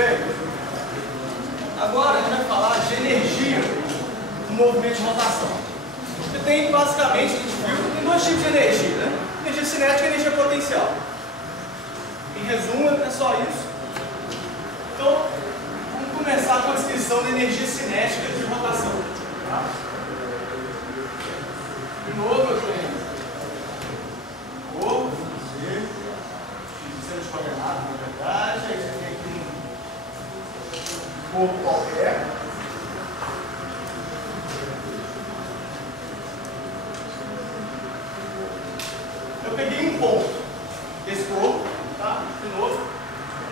Bem, agora a gente vai falar de energia no movimento de rotação. Você tem, basicamente, a gente viu, tem dois tipos de energia, né? Energia cinética e energia potencial. Em resumo, é só isso. Então, vamos começar com a descrição da energia cinética de rotação. Tá? De novo, eu tenho corpo, centro de coordenada, na verdade. Aí você tem aqui um corpo qualquer. Eu peguei um ponto desse corpo, tá? De novo.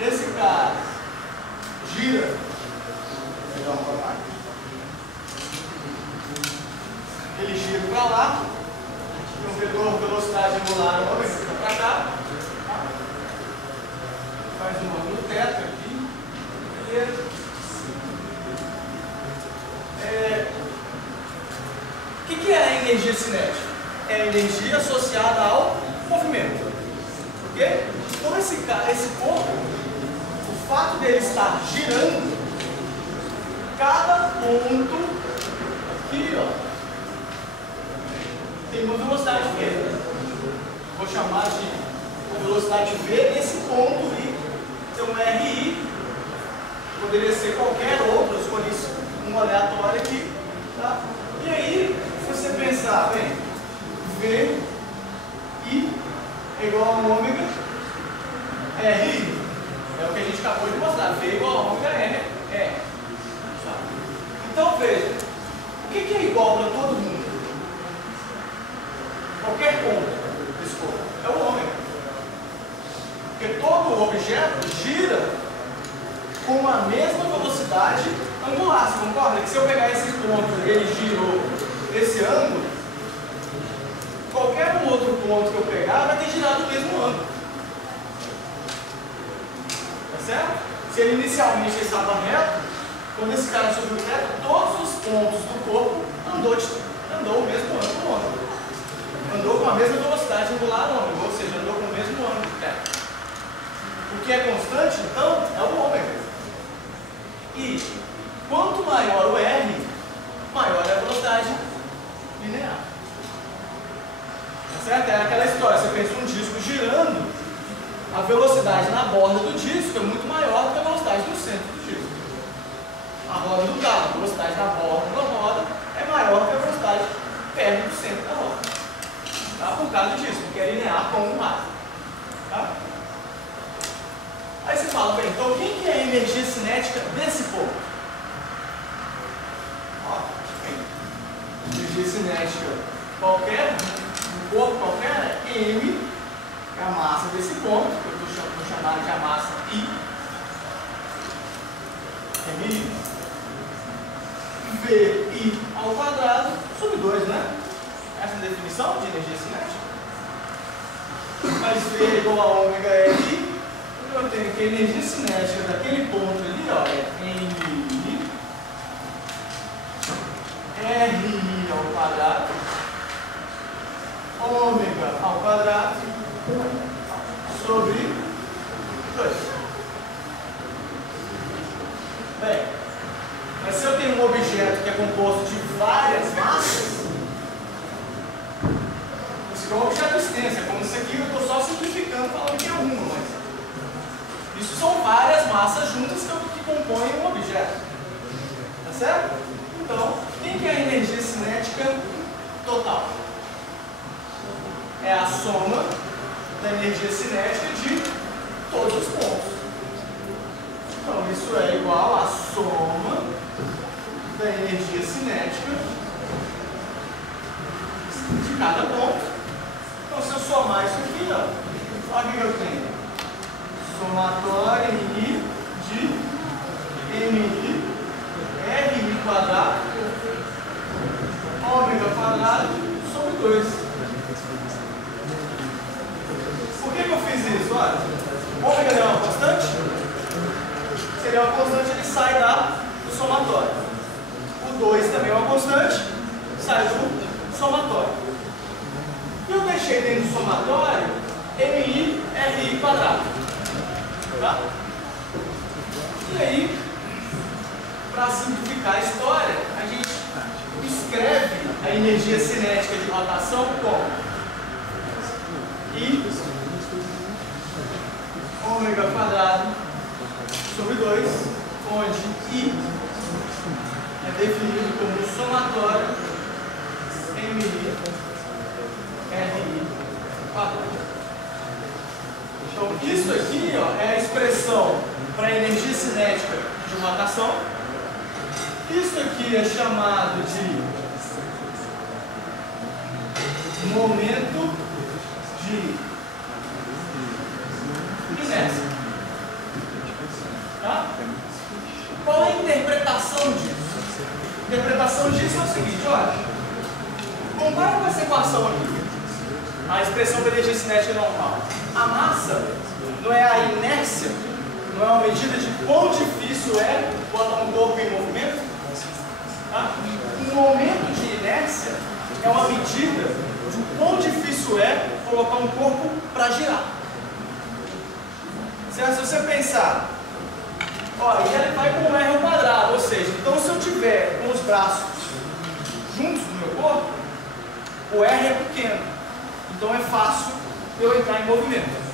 Esse cara gira. Vou pegar uma pra cá. Ele gira para lá. Tem um vetor velocidade angular para cá. Tá? Faz um ângulo teto aqui. Beleza. O que é a energia cinética? É a energia associada ao movimento. Ok? Então esse corpo, o fato dele estar girando, cada ponto aqui, ó, tem uma velocidade V. Vou chamar de velocidade V nesse ponto I. Tem um RI. Poderia ser qualquer outro, eu escolhi um aleatório aqui. Tá? E aí, se você pensar, bem, V I é igual a ômega RI. É o que a gente acabou de mostrar. V igual a ômega R. Então veja, o que é igual para todo mundo? Qualquer ponto desse corpo é o ômega. Porque todo objeto gira com a mesma velocidade angular. Você concorda? Que se eu pegar esse ponto e ele girou esse ângulo, qualquer outro ponto que eu pegar vai ter girado o mesmo ângulo. Tá certo? Se ele inicialmente estava reto, quando esse cara subiu o teto, todos os pontos do corpo andou o mesmo ângulo. Andou com a mesma velocidade angular ômega, ou seja, andou com o mesmo ângulo de teto. O que é constante, então, é o ômega. E quanto maior o R, maior é a velocidade linear. Tá certo? É aquela história, você pensa um disco girando, a velocidade na borda do disco é muito maior do que a velocidade no centro do disco. A roda do carro, a velocidade na borda da roda é maior do que a velocidade perto do centro da roda. Tá? Por causa disso, porque é linear com o mar. Tá? Aí você fala, bem, então quem que é a energia cinética desse ponto? Ó, energia cinética qualquer, um corpo qualquer, é M, que é a massa desse ponto, que eu vou chamar de a massa I. MI. VI ao quadrado sobre 2, né? Essa é a definição de energia cinética. Mas V é igual a ômega RI. Eu tenho que a energia cinética daquele ponto ali, ó, é MI RI ao quadrado ômega ao quadrado sobre 2. Bem, mas se eu tenho um objeto que é composto de várias massas, isso é um objeto extenso, é como isso aqui, eu estou só simplificando falando que é uma, mas isso são várias massas juntas que compõem um objeto. Tá certo? Então, quem que é a energia cinética total? É a soma da energia cinética de todos os pontos. Então, isso é igual à soma da energia cinética de cada ponto. Então, se eu somar isso aqui, ó, olha o que eu tenho. Somatório I de MI RI quadrado ômega quadrado sobre 2. Por que eu fiz isso? Olha, ômega não é uma constante? Se ele é uma constante, ele sai do somatório. O 2 também é uma constante, sai do somatório. E eu deixei dentro do somatório MI RI quadrado. Tá? E aí simplificar a história, a gente escreve a energia cinética de rotação como I ômega quadrado sobre 2, onde I é definido como somatório MI RI quadrado. Então, isso aqui ó, é a expressão para a energia cinética de rotação. Isso aqui é chamado de momento de inércia. Tá? Qual é a interpretação disso? A interpretação disso é o seguinte, olha. Compara com essa equação aqui. A expressão da energia cinética normal. A massa não é a inércia, não é uma medida de quão difícil é botar um corpo em movimento? Tá? Um momento de inércia é uma medida de quão difícil é colocar um corpo para girar. Certo? Se você pensar, ó, e ele vai com um R ao quadrado, ou seja, então se eu tiver com os braços juntos no meu corpo, o R é pequeno, então é fácil eu entrar em movimento.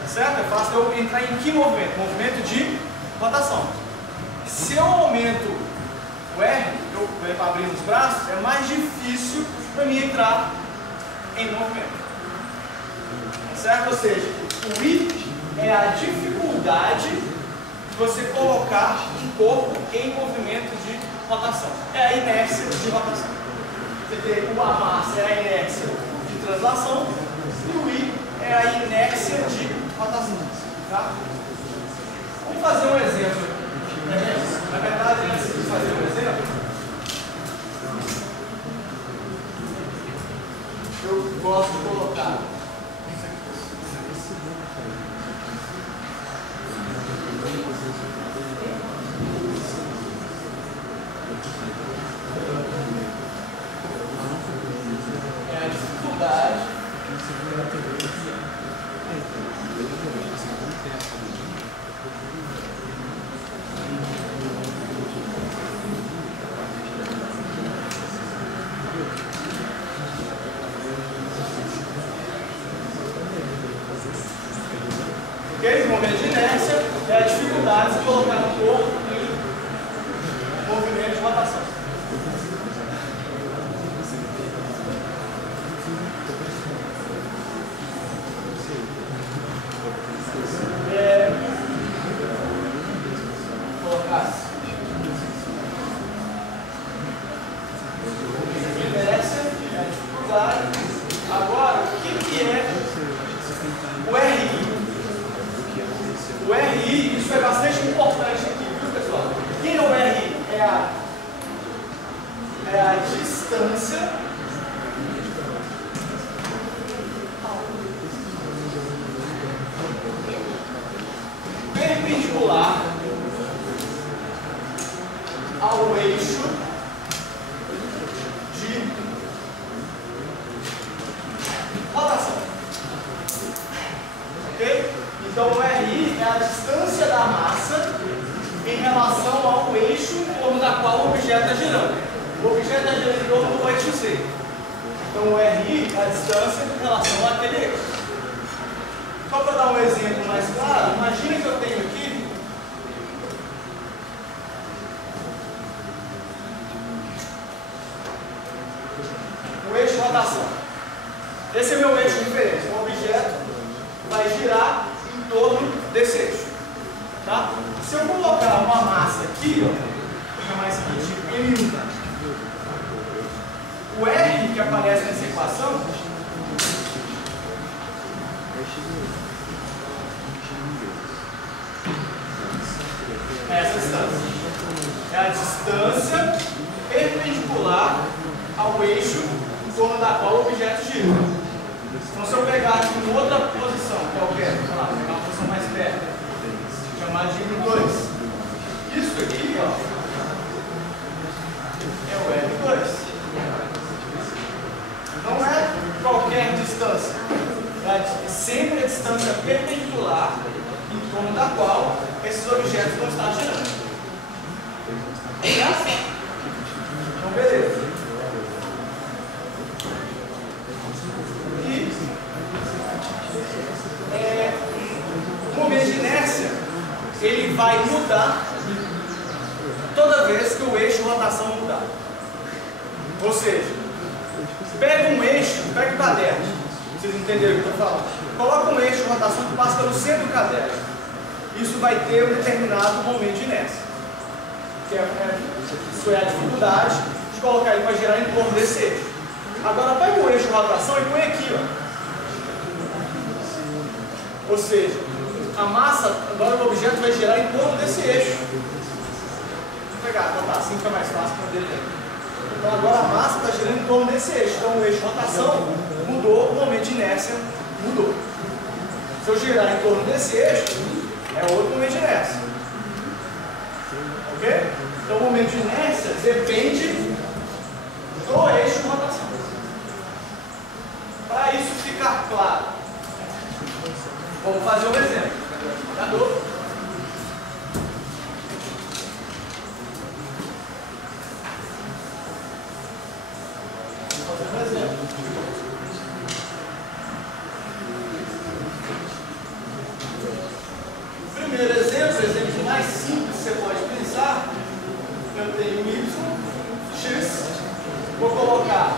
Tá certo? É fácil eu entrar em que movimento? Movimento de rotação. Se eu aumento o R, eu abrir os braços, é mais difícil para mim entrar em movimento. Tá certo? Ou seja, o I é a dificuldade de você colocar um corpo em movimento de rotação. É a inércia de rotação. Você tem a massa é a inércia de translação e o I é a inércia de rotação. Tá? Vamos fazer um exemplo. Na verdade, antes de fazer um exemplo, eu gosto de colocar a dificuldade ok? O momento de inércia é a dificuldade de colocar o corpo em movimento de rotação. Vou colocar assim. Inércia é a dificuldade. Agora, o que é o RI? O RI, isso é bastante importante aqui, viu pessoal? O que é o RI? É a distância perpendicular ao eixo de rotação. Ok? Então o RI é a distância da massa em relação ao eixo em torno da qual o objeto está girando. O objeto está girando em torno do eixo Z. Então o RI é a distância em relação àquele eixo. Só para dar um exemplo mais claro, imagina que eu tenho aqui o eixo de rotação. Esse é meu eixo de referência. O objeto vai girar em torno desse eixo. Tá? Se eu colocar uma massa aqui, ó, vou chamar isso aqui de M1. O R que aparece nessa equação é essa distância. É a distância perpendicular ao eixo em torno da qual o objeto gira. Então, se eu pegar aqui uma outra posição, qualquer, sei lá, pegar uma posição mais perto, chamar de M2. Isso aqui, ó, é o M2. Não é qualquer distância, é sempre a distância perpendicular em torno da qual esses objetos vão estar girando. Então, beleza. O momento de inércia, ele vai mudar toda vez que o eixo de rotação mudar. Ou seja, pega um eixo, pega o caderno, vocês entenderam o que eu estou falando. Coloca um eixo de rotação que passa pelo centro do caderno. Isso vai ter um determinado momento de inércia. Isso é a dificuldade de colocar ele para girar em torno desse eixo. Agora pega o eixo de rotação e põe aqui, ó. Ou seja, a massa, agora o objeto vai girar em torno desse eixo. Vou pegar, botar assim fica mais fácil para ele. Então agora a massa está girando em torno desse eixo. Então o eixo de rotação mudou, o momento de inércia mudou. Se eu girar em torno desse eixo, é outro momento de inércia. Ok? Então o momento de inércia depende do eixo de rotação. Para isso ficar claro, vamos fazer um exemplo. Cadê? Primeiro exemplo mais simples que você pode pensar, eu tenho y, x, vou colocar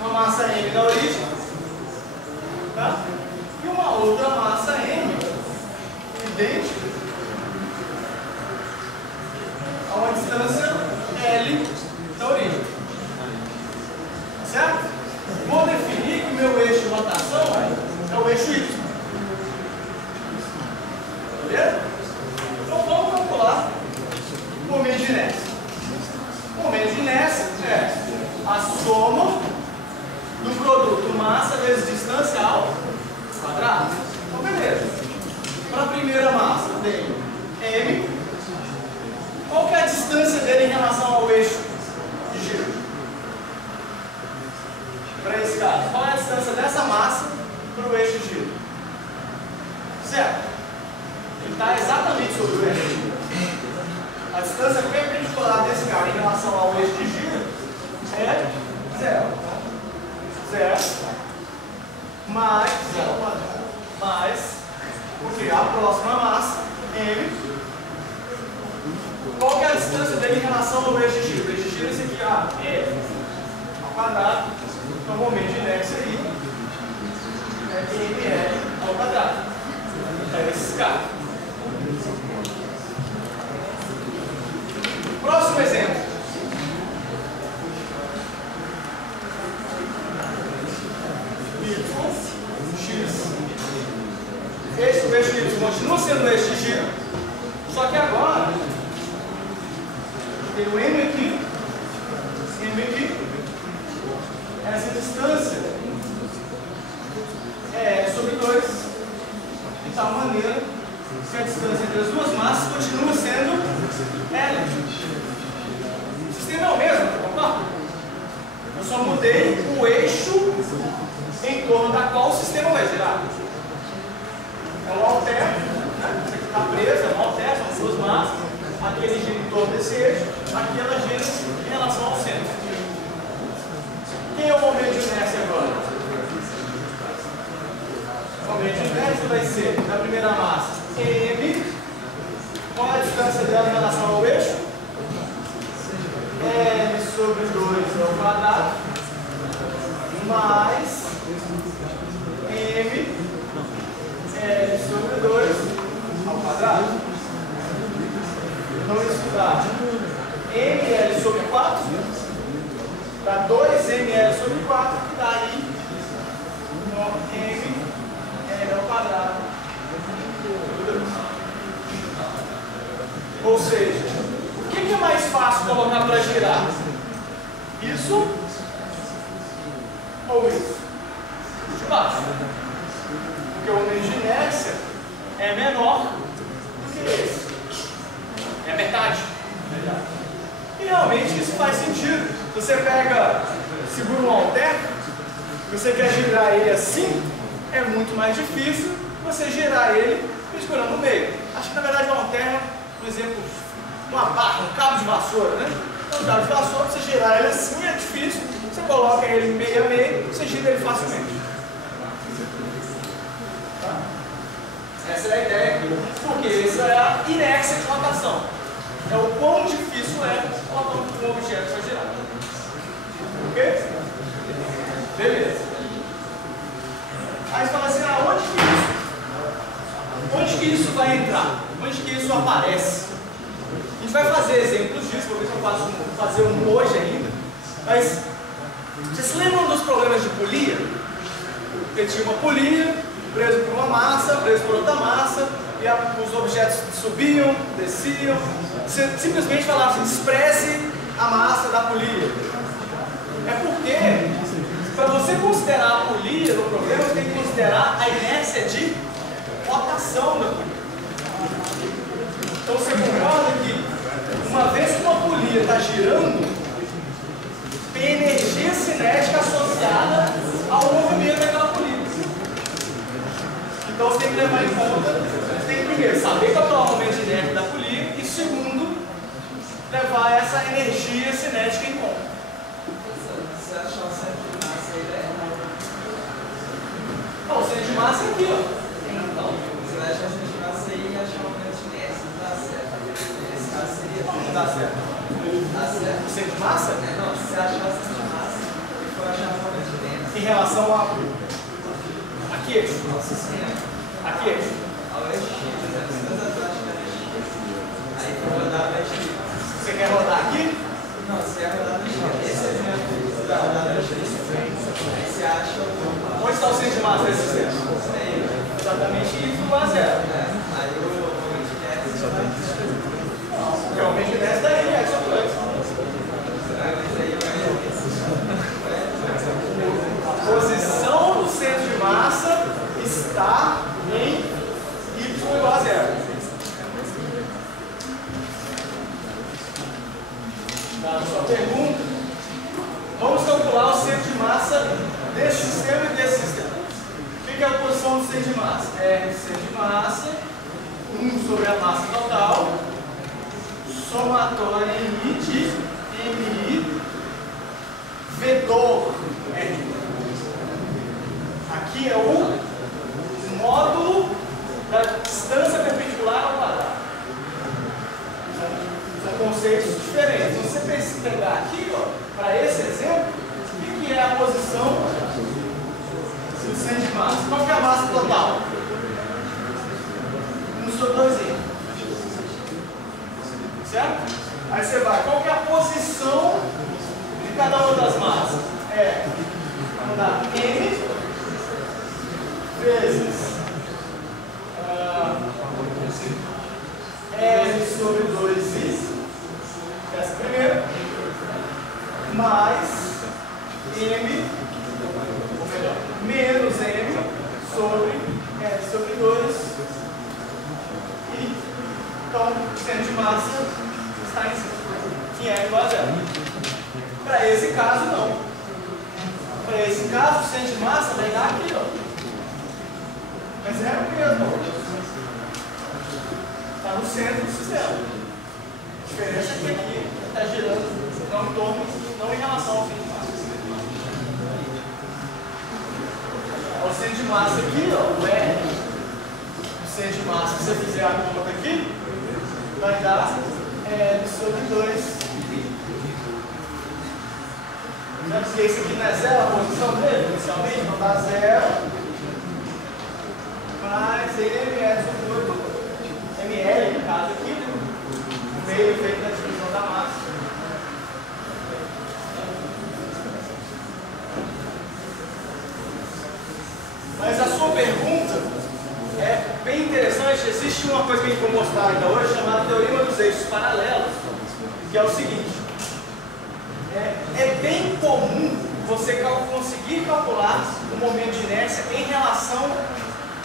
uma massa m na origem, tá? E uma outra massa m idêntica a uma distância L da origem. Certo? Vou definir que o meu eixo de rotação é o eixo Y. Beleza? Então vamos calcular o momento de inércia. O momento de inércia é a soma do produto massa vezes distância ao quadrado. Então beleza. Para a primeira massa eu tenho M. Qual que é a distância dele em relação ao eixo de giro? Para esse caso, qual é a distância dessa massa para o eixo de giro? Certo? Ele está exatamente sobre o eixo de giro. A distância perpendicular desse cara em relação ao eixo de giro é 0. 0 mais 0 mais, porque a próxima massa, M. Qual que é a distância dele em relação ao eixo de giro? O eixo de giro é esse aqui, F ao quadrado. Então o momento de inércia aí é ml ao quadrado. É esse cara. Próximo exemplo. X. O eixo Y continua sendo o eixo de giro, só que agora tem o M aqui, essa distância é sobre 2, de tal maneira que a distância entre as duas massas continua sendo L. O sistema é o mesmo, concorda? Eu só mudei o eixo em torno da qual o sistema vai girar. É um halter, né? Isso aqui está preso, é um halter, são duas massas. Aqui ele gira em torno desse eixo, aqui ela gira em relação ao centro. Quem é o momento de inércia agora? O momento de inércia vai ser, na primeira massa, M. Qual é a distância dela em relação ao eixo? L sobre 2 ao quadrado, mais M, L sobre 2 ao quadrado. Então isso dá ml sobre 4, dá 2ml sobre 4, que dá aí ml ao quadrado. Ou seja, o que é mais fácil colocar para girar? Isso ou isso? De baixo. Porque o momento de inércia é menor do que esse. É metade. E realmente isso faz sentido. Você pega, segura um halter, você quer girar ele assim, é muito mais difícil você girar ele segurando no meio. Acho que na verdade o halter um exemplo, uma barra, um cabo de vassoura, né? Então, um cabo de vassoura, você girar ele assim é difícil, você coloca ele meio a meio, você gira ele facilmente. Tá? Essa é a ideia aqui, porque essa é a inércia de rotação. É o quão difícil é botar um objeto para girar. Ok? Beleza. Aí você fala assim, onde que isso vai entrar? Onde que isso aparece? A gente vai fazer exemplos disso, vou ver se eu posso fazer um hoje ainda. Mas, vocês se lembram dos problemas de polia? Porque tinha uma polia, preso por uma massa, preso por outra massa, e os objetos subiam, desciam. Você simplesmente falava assim, despreze a massa da polia. É porque, para você considerar a polia do problema, você tem que considerar a inércia de rotação da polia. Então você concorda que, uma vez que uma polia está girando, tem energia cinética associada ao movimento daquela polia. Então você tem que levar em conta, você tem que primeiro saber qual é o momento inerte da polia e segundo, levar essa energia cinética em conta. Você achar o centro de massa aí, né? Não, o centro de massa é aqui, ó. Então, você vai achar o centro de massa aí e achar o momento de inércia, não dá certo. Nesse caso seria... Não dá certo. Dá certo? O centro de massa? Não, se você achar o centro de massa e for achar o momento de inércia. Em relação a... Aqui, eixo. Nossa Senhora. Aqui, eixo. Ao eixo X, né? Todas as práticas aí for rodar o eixo X. Você quer rodar aqui? Não, você quer rodar no chão. Esse é o exemplo da rodada do eixo X. Aí você acha o... Onde está o centro de massa desse centro? Exatamente Y a 0. Aí o momento de inércia vai... Porque o momento de inércia daí, é só dois. A posição do centro de massa está em Y igual a 0. Tá, a sua pergunta. Vamos calcular o centro de massa desse sistema e desse sistema. O que é a posição do centro de massa? É centro de massa, 1 sobre a massa total, somatória em I de MI, vetor R. Aqui é o módulo da distância perpendicular ao quadrado. São conceitos diferentes. Se você pegar aqui, para esse exemplo, o que é a posição do centro de massa? Qual que é a massa total? 1 sobre 2i. Certo? Aí você vai, qual que é a posição de cada uma das massas? É, vamos dar M vezes L sobre 2i, essa primeira, mais M, ou melhor, menos M sobre L sobre 2, e então o centro de massa está em cima, que é igual a 0. Para esse caso, não. Para esse caso, o centro de massa vai dar aqui, ó. Mas é o mesmo. Está no centro do sistema. A diferença é que aqui está girando não em torno, não em relação ao centro de massa. O centro de massa aqui, ó, o R. O centro de massa, se você fizer a conta aqui, vai dar L sobre 2. Porque esse aqui não é 0 a posição dele, inicialmente, então dá 0. Mais ML sobre 2. ML, no caso aqui, o meio feito da divisão da massa. Mas a sua pergunta é bem interessante. Existe uma coisa que a gente vai mostrar ainda hoje, chamada Teorema dos Eixos Paralelos, que é o seguinte. É bem comum você conseguir calcular o momento de inércia em relação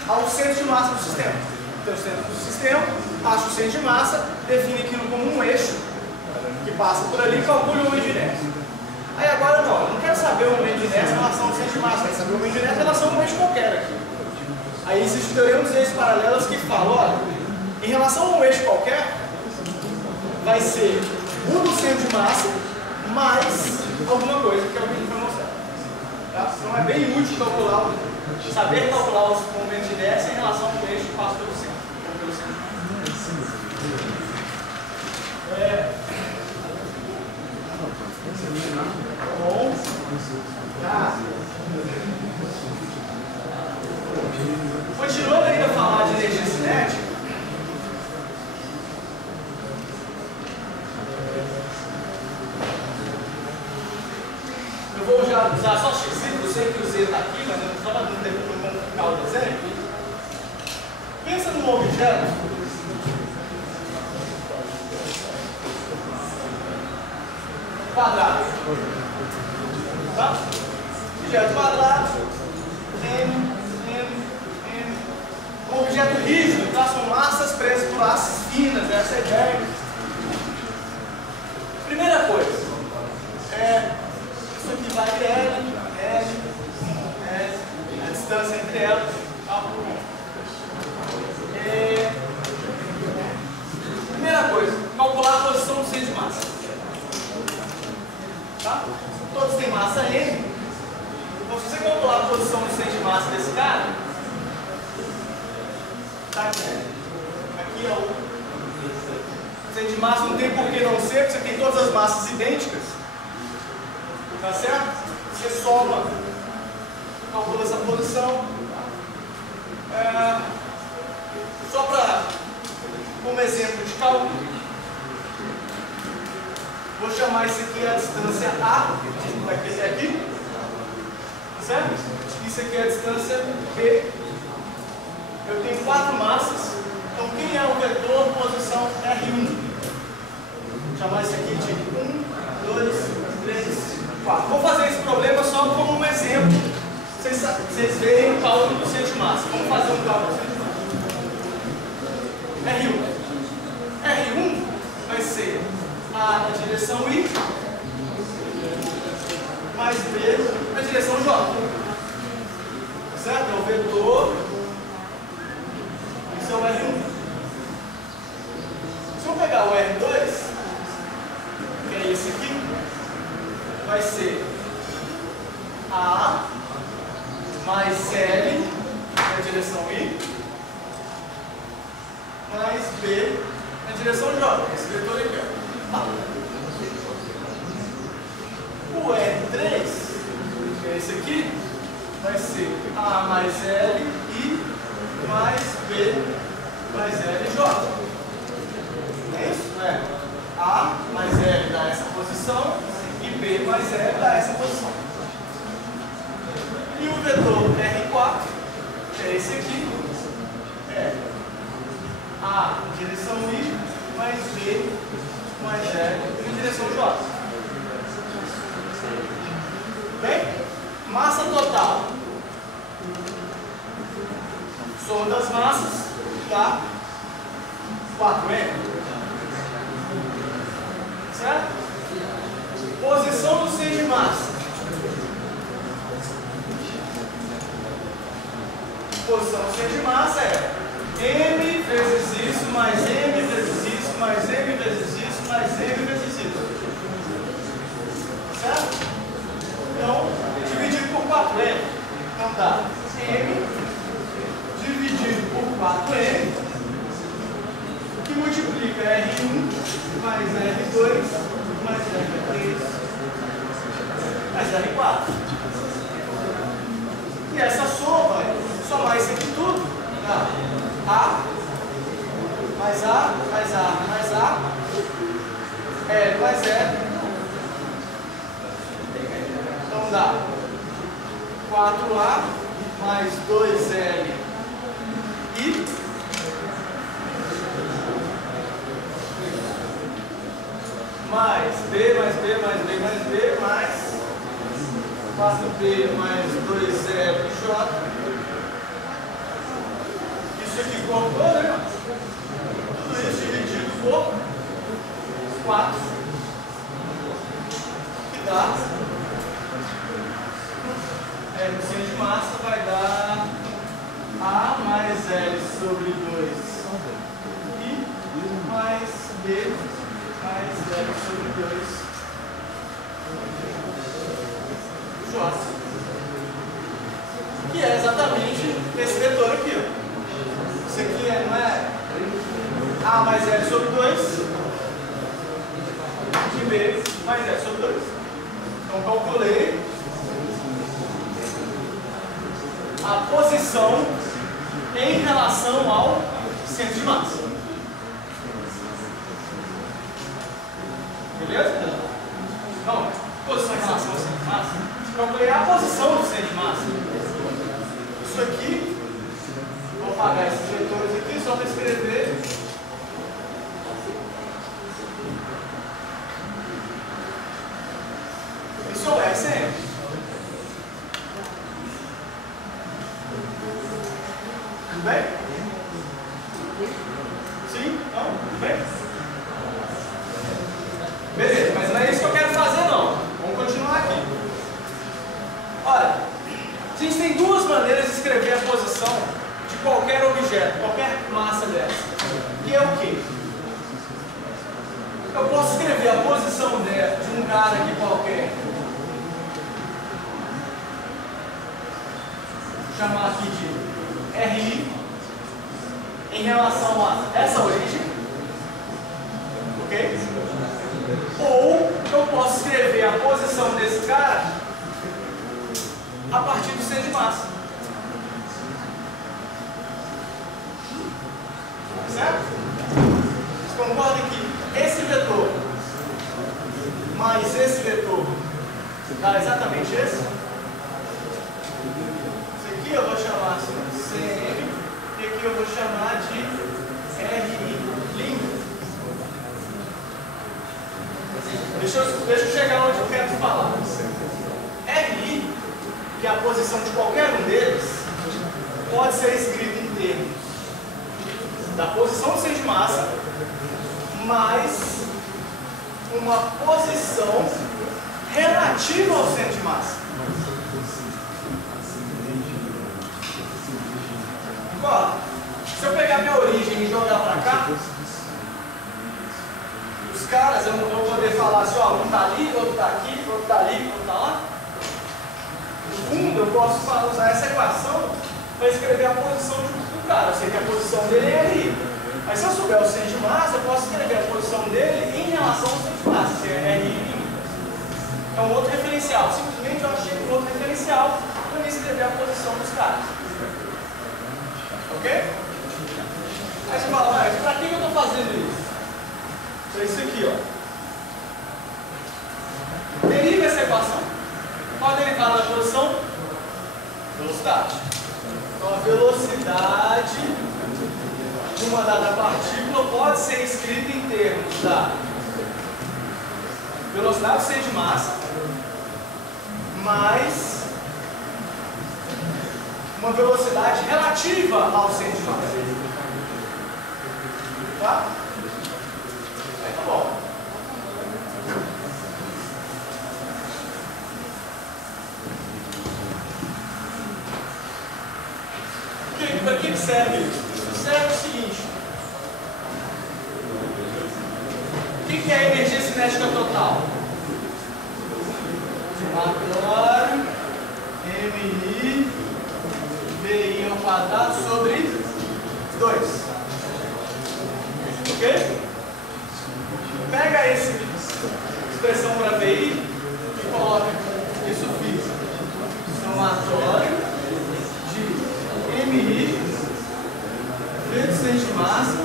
ao centro de massa do sistema. Então, o centro do sistema, acha o centro de massa, define aquilo como um eixo que passa por ali e calcula o momento de inércia. Aí agora não, eu não quero saber o momento de inércia em relação ao centro de massa, eu quero saber o momento de inércia em relação ao eixo qualquer aqui. Aí existe o teorema dos eixos paralelos que fala, olha, em relação a um eixo qualquer, vai ser 1 do centro de massa mais alguma coisa, que é o que a gente vai mostrar. Tá? Então é bem útil saber calcular os momentos de inércia em relação ao eixo que passa pelo centro. Bom. Tá. Continuando ainda a falar de energia cinética, eu vou já usar só x, eu sei que o z está aqui, mas eu estava dando tempo para complicar o desenho. Pensa num objeto quadrado. Tá? Objeto quadrado, um objeto rígido, tá? São massas presas por hastes finas, essa é a ideia. Primeira coisa, isso aqui vai L, a distância entre elas. Tá? Primeira coisa, calcular a posição do centro de massa. Tá? Todos têm massa M. Então, se você calcular a posição do centro de massa desse cara, tá aqui é o centro de massa, não tem por que não ser, porque você tem todas as massas idênticas. Tá certo? Você soma, calcula essa posição. Só para um exemplo de cálculo, vou chamar isso aqui a distância A, vai ter aqui, certo? Isso aqui é a distância B. Eu tenho 4 massas, então quem é o vetor posição R1? Vou chamar isso aqui de 1, 2, 3, 4. Vou fazer esse problema só como um exemplo, vocês verem o cálculo do centro de massa. Vamos fazer um cálculo do centro de massa. R1. R1 vai ser A na direção I mais B na direção J. Certo? É o vetor. Isso é o R1. Se eu pegar o R2, que é esse aqui, vai ser A mais L na direção I mais B na direção J. Esse vetor aqui, ó. O R3, que é esse aqui, vai ser A mais L, I mais B mais L, J. É isso? A mais L dá essa posição e B mais L dá essa posição. E o vetor R4, que é esse aqui, é A em direção I mais B mais L em direção J. Bem? Massa total. Soma das massas dá 4M. Certo? Posição do centro de massa. Posição do centro de massa é M vezes isso, mais M vezes isso, mais M vezes isso, mais M vezes isso. Certo? Então, dividido por 4M. Então dá M dividido por 4M, que multiplica R1 mais R2 mais R3 mais R4. E essa soma, somar isso aqui tudo, dá A mais A mais A mais A, L mais L. Então dá 4A mais 2L I mais B mais B mais B mais B mais 4B mais 2L J. Isso aqui cortou, né? Tudo isso dividido por 4, que dá no centro de massa vai dar A mais L sobre 2 I mais B A mais L sobre 2 de B mais L sobre 2. Então, calculei a posição em relação ao centro de massa. Beleza? Não, posição em relação ao centro de massa. Calculei a posição do centro de massa. Isso aqui, vou apagar esses vetores aqui só para escrever. Isso é o SM. Tudo bem? Sim? Não? Tudo bem? Beleza, mas não é isso que eu quero fazer não. Vamos continuar aqui. Olha, a gente tem duas maneiras de escrever a posição de qualquer objeto, qualquer massa dessa. Que é o quê? Eu posso escrever a posição de um cara aqui qualquer. Vou chamar aqui de RI em relação a essa origem. Ok? Ou eu posso escrever a posição desse cara a partir do centro de massa. Certo? Vocês concordam que esse vetor mais esse vetor dá exatamente esse? Esse aqui eu vou chamar assim, CM, e aqui eu vou chamar de RI limpo. Deixa eu chegar onde eu quero falar. RI, que é a posição de qualquer um deles, pode ser escrito em termos da posição do centro de massa mais uma posição relativa ao centro de massa. Agora, se eu pegar minha origem e jogar para cá, os caras, eu não vou poder falar assim, ó, um está ali, outro está aqui, outro está ali, outro está lá. No fundo, eu posso usar essa equação para escrever a posição do cara. Eu sei que a posição dele é RI. Mas se eu souber o centro de massa, eu posso escrever a posição dele em relação ao centro de massa, que é RI. É um outro referencial. Simplesmente eu achei um outro referencial para me escrever a posição dos caras. Ok? Aí você fala, mas para que eu estou fazendo isso? É isso aqui, ó. Deriva essa equação. Qual derivada da posição? Velocidade. Então a velocidade de uma dada partícula pode ser escrita em termos da velocidade do centro de massa mais uma velocidade relativa ao centro de massa. Tá? Aí tá bom. Para que serve isso? Serve o seguinte: o que é a energia cinética total? Somatório MI VI ao quadrado sobre 2. Ok? Pega essa expressão para VI e coloca isso fica somatório de MI vezes centro de massa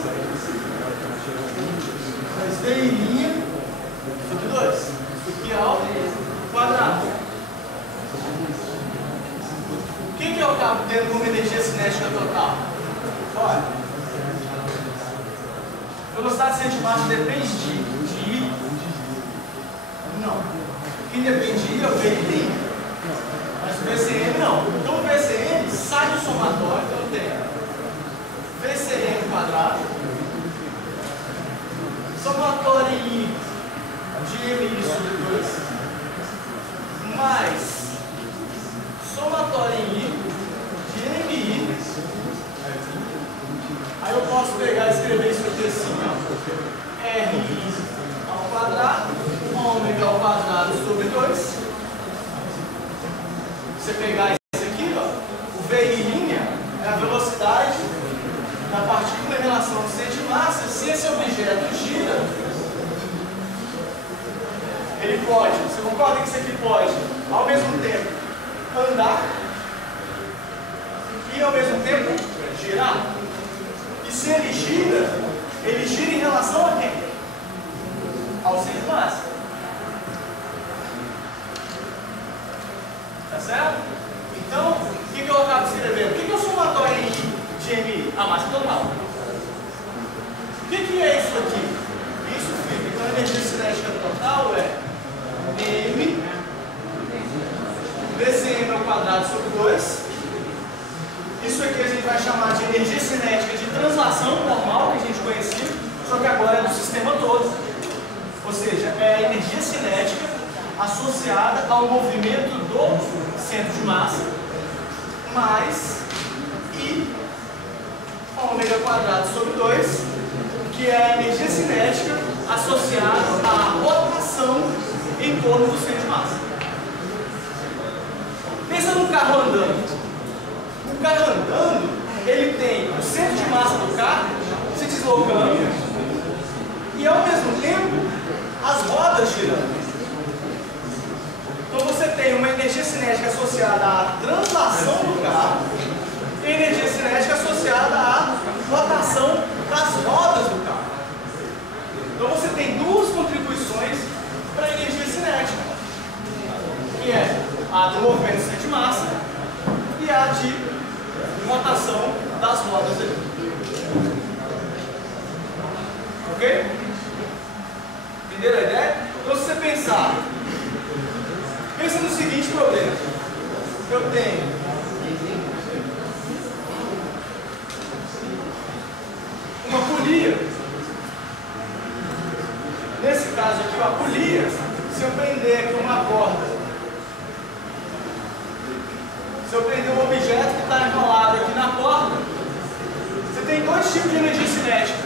mais VI' sobre 2. Isso aqui é ao quadrado. O que eu acabo tendo como energia cinética total? Olha, velocidade de centro de massa depende de I? Não. Quem depende de I é o VI'. Mas o VCM não. Então o VCM sai do somatório, então eu tenho VCM quadrado, somatório em I de MI sobre 2, mais somatório em I de MI. Aí eu posso pegar e escrever isso aqui assim, ó. RI ao quadrado, ômega ao quadrado sobre 2. Você pegar isso aqui, ó, o VI' é a velocidade da partícula em relação ao centro pode, você concorda que isso aqui pode, ao mesmo tempo, andar e ao mesmo tempo girar? E se ele gira em relação a quem? Ao centro de massa. Tá certo? Então, o que eu acabo de escrever? O que é o somatório em I de MI? A massa total. O que é isso aqui? Isso fica, então a energia cinética total é M dCm ao quadrado sobre 2. Isso aqui a gente vai chamar de energia cinética de translação normal, que a gente conhecia, só que agora é do sistema todo. Ou seja, é a energia cinética associada ao movimento do centro de massa mais I ômega quadrado sobre 2, que é a energia cinética associada à rotação em torno do centro de massa. Pensa num carro andando. O carro andando, ele tem o centro de massa do carro se deslocando e ao mesmo tempo as rodas girando. Então você tem uma energia cinética associada à translação do carro e energia cinética associada à rotação das rodas do carro. Então você tem duas contribuições para a energia cinética, que é a do movimento do centro de massa e a de rotação das rodas dele. Ok? Entenderam a ideia? Então se você pensar, pensa no seguinte problema. Eu tenho uma polia. Nesse caso aqui, a polia, se eu prender aqui uma corda, se eu prender um objeto que está enrolado aqui na corda, você tem dois tipos de energia cinética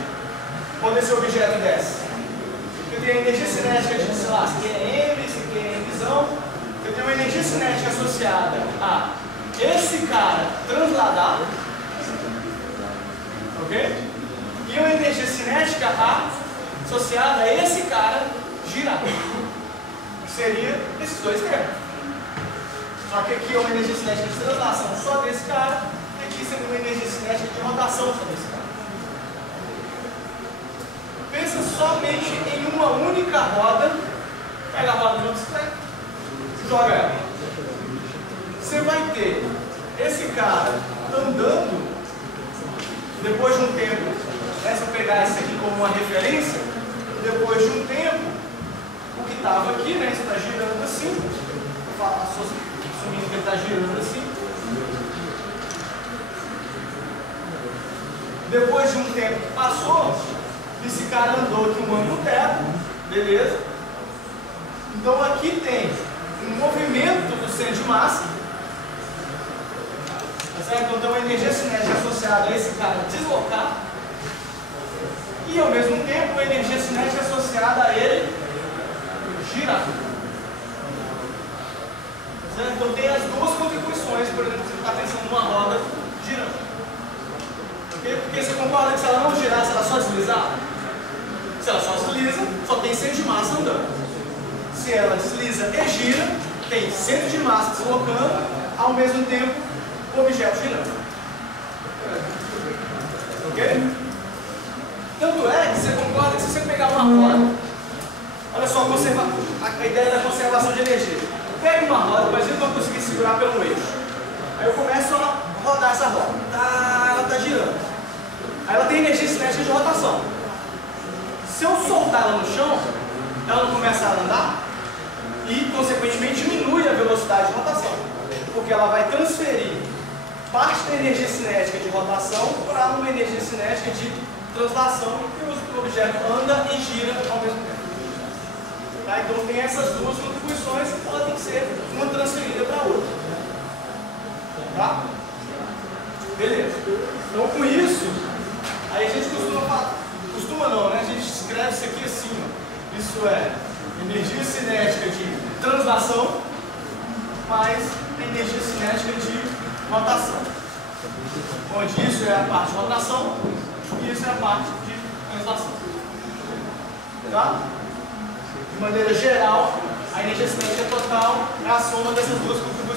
quando esse objeto desce. Você tem a energia cinética de, sei lá, se aqui é M, se aqui é Mzão. Você tem uma energia cinética associada a esse cara transladar, ok? E uma energia cinética associada a esse cara girar. Que seria esses dois termos. Só que aqui é uma energia cinética de translação só desse cara, e aqui seria uma energia cinética de rotação só desse cara. Pensa somente em uma única roda, pega a roda de uma bicicleta, joga ela. Você vai ter esse cara andando, depois de um tempo, né, se eu pegar isso aqui como uma referência, depois de um tempo, o que estava aqui, né, você está girando assim, assumindo que ele está girando assim. Depois de um tempo que passou, esse cara andou aqui um ano no teto, beleza? Então aqui tem um movimento do centro de massa, tá certo? Então a energia cinética associada a esse cara deslocar, e ao mesmo tempo a energia cinética associada a ele girar. Certo? Então tem as duas contribuições, por exemplo, você está pensando numa roda girando. Okay? Porque você concorda que se ela não girasse, ela só deslizar? Se ela só desliza, só tem centro de massa andando. Se ela desliza e gira, tem centro de massa deslocando, ao mesmo tempo o objeto girando. Ok? Tanto é que você concorda que se você pegar uma roda, olha só a ideia da conservação de energia. Pega uma roda, mas eu não vou conseguir segurar pelo eixo. Aí eu começo a rodar essa roda. Ela está girando. Aí ela tem energia cinética de rotação. Se eu soltar ela no chão, ela não começa a andar e, consequentemente, diminui a velocidade de rotação. Porque ela vai transferir parte da energia cinética de rotação para uma energia cinética de translação, que o objeto anda e gira ao mesmo tempo. Tá? Então tem essas duas contribuições que podem ser uma transferida para a outra. Tá? Beleza. Então com isso, aí a gente costuma não, né? A gente escreve isso aqui assim, ó. Isso é energia cinética de translação mais energia cinética de rotação. Onde isso é a parte de rotação e isso é a parte de translação. Tá? De maneira geral, A energia cinética total é a soma dessas duas configurações.